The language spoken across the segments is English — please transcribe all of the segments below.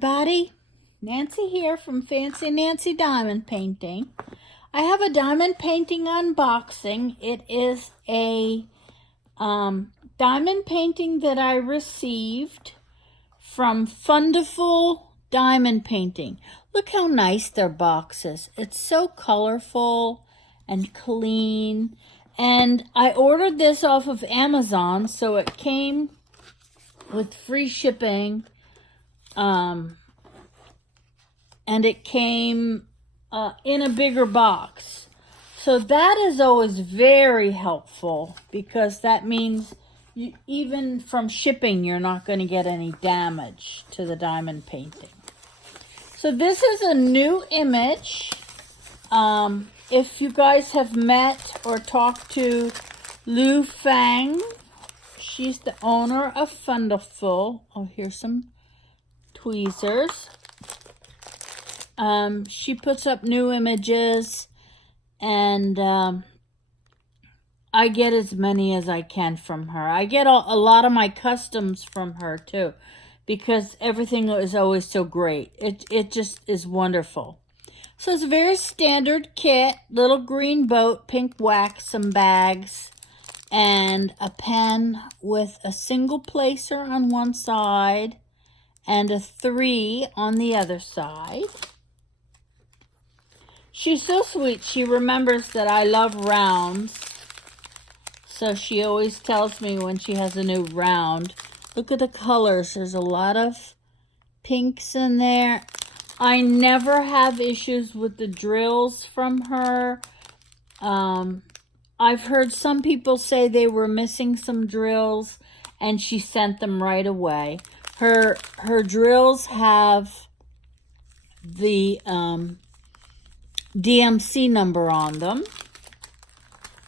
everybody. Nancy here from Fancy Nancy Diamond Painting. I have a diamond painting unboxing. It is a diamond painting that I received from Fundaful Diamond Painting. Look how nice their box is. It's so colorful and clean. And I ordered this off of Amazon, so it came with free shipping. And it came in a bigger box. So that is always very helpful because that means even from shipping, you're not going to get any damage to the diamond painting. So this is a new image. If you guys have met or talked to Lu Fang, she's the owner of Fundaful. Oh, here's some tweezers. She puts up new images, and I get as many as I can from her. I get a lot of my customs from her too, because everything is always so great. It just is wonderful. So it's a very standard kit: little green boat, pink wax, some bags, and a pen with a single placer on one side and a 3 on the other side. She's so sweet. She remembers that I love rounds. So she always tells me when she has a new round. Look at the colors. There's a lot of pinks in there. I never have issues with the drills from her. I've heard some people say they were missing some drills, and she sent them right away. Her drills have the DMC number on them.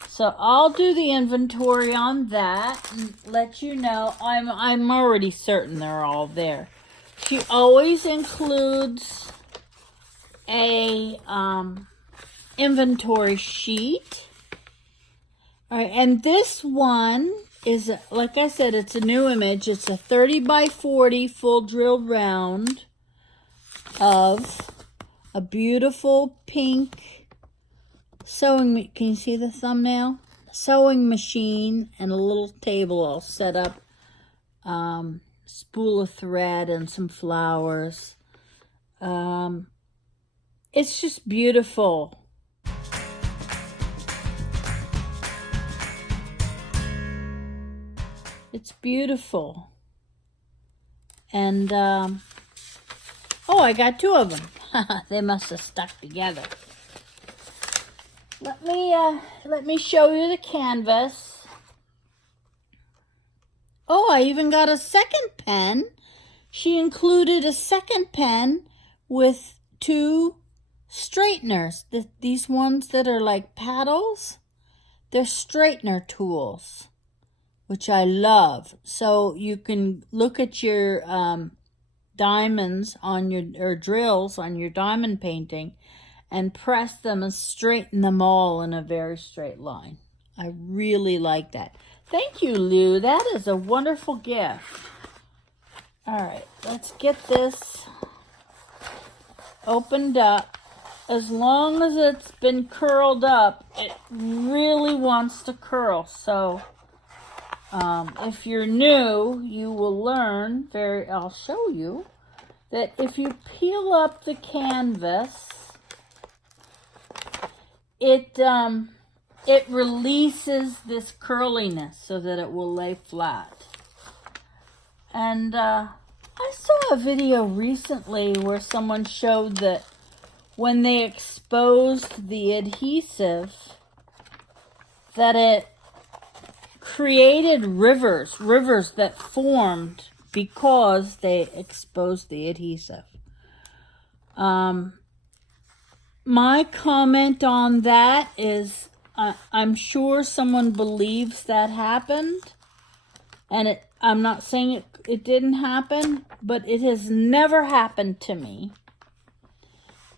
So I'll do the inventory on that and let you know. I'm already certain they're all there. She always includes a inventory sheet. All right, and this one is, like I said, it's a new image. It's a 30 by 40 full drilled round of a beautiful pink sewing, can you see the thumbnail? Sewing machine and a little table all set up. Spool of thread and some flowers. It's just beautiful. It's beautiful. And, oh, I got 2 of them. They must have stuck together. Let me show you the canvas. Oh, I even got a second pen. She included a second pen with 2 straighteners. These ones that are like paddles, they're straightener tools, which I love. So you can look at your diamonds on your, or drills on your diamond painting, and press them and straighten them all in a very straight line. I really like that. Thank you, Lou. That is a wonderful gift. All right, let's get this opened up. As long as it's been curled up, it really wants to curl. So if you're new, you will learn I'll show you that if you peel up the canvas, it releases this curliness so that it will lay flat. And I saw a video recently where someone showed that when they exposed the adhesive, that it created rivers that formed because they exposed the adhesive. My comment on that is I'm sure someone believes that happened, and I'm not saying it didn't happen, but it has never happened to me.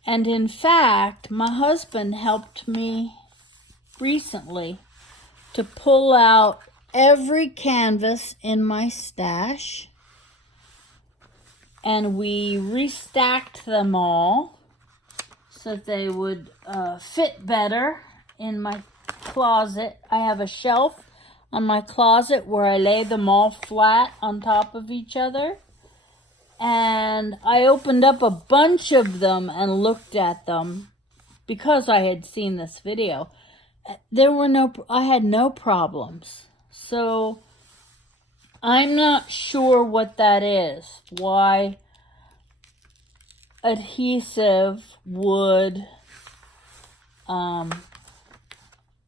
And in fact, my husband helped me recently to pull out every canvas in my stash and we restacked them all so that they would fit better in my closet. I have a shelf on my closet where I lay them all flat on top of each other. And I opened up a bunch of them and looked at them because I had seen this video. I had no problems. So I'm not sure what that is. Why adhesive would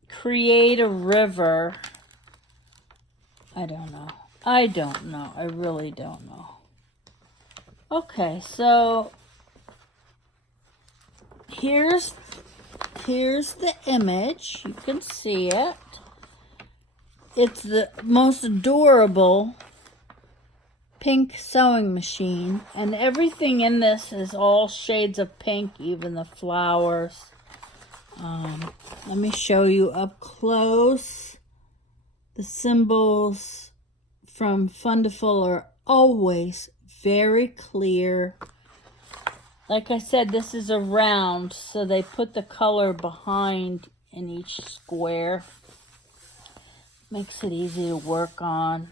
create a river. I don't know. I really don't know. Okay, so here's the image. You can see it. It's the most adorable pink sewing machine, and everything in this is all shades of pink, even the flowers. Let me show you up close. The symbols from Fundaful are always very clear. Like I said, this is a round, so they put the color behind in each square. Makes it easy to work on.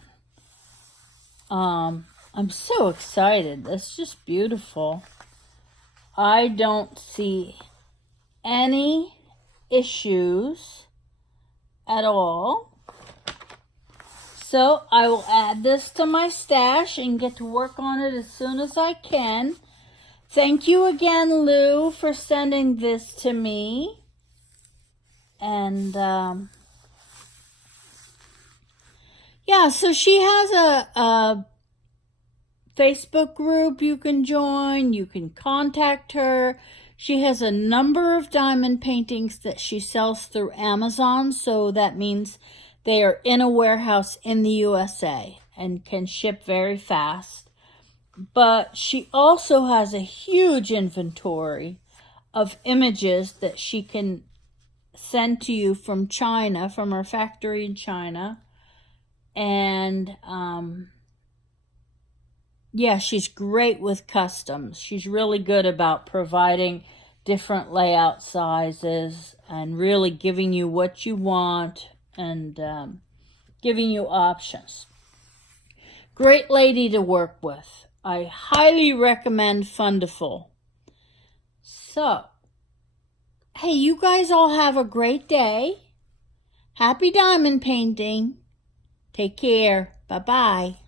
I'm so excited. That's just beautiful. I don't see any issues at all. So I will add this to my stash and get to work on it as soon as I can. Thank you again, Lou, for sending this to me. And yeah, so she has a Facebook group you can join. You can contact her. She has a number of diamond paintings that she sells through Amazon, so that means they are in a warehouse in the USA and can ship very fast. But she also has a huge inventory of images that she can send to you from China, from her factory in China. And yeah, she's great with customs. She's really good about providing different layout sizes and really giving you what you want and giving you options. Great lady to work with. I highly recommend Fundaful. So, hey, you guys all have a great day. Happy diamond painting. Take care. Bye-bye.